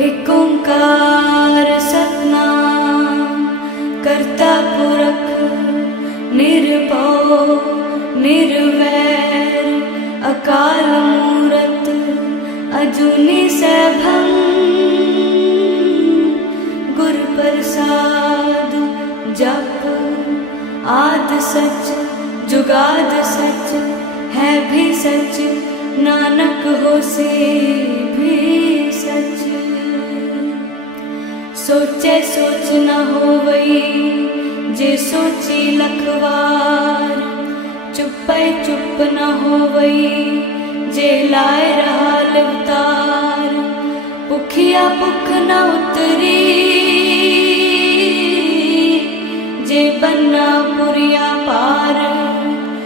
एक ओंकार सतनाम करता पुरख निर्भव निर्वैर अकाल मूरत अजूनी सैभं गुर प्रसाद जप आद सच जुगाद सच है भी सच नानक होसे भी सच। सोचे सोच न होवई जे सोची लखवार चुपै चुप न होवई जे लाए रहा अवतार। भुखिया भुख न उतरी जे बन्ना पुरिया पार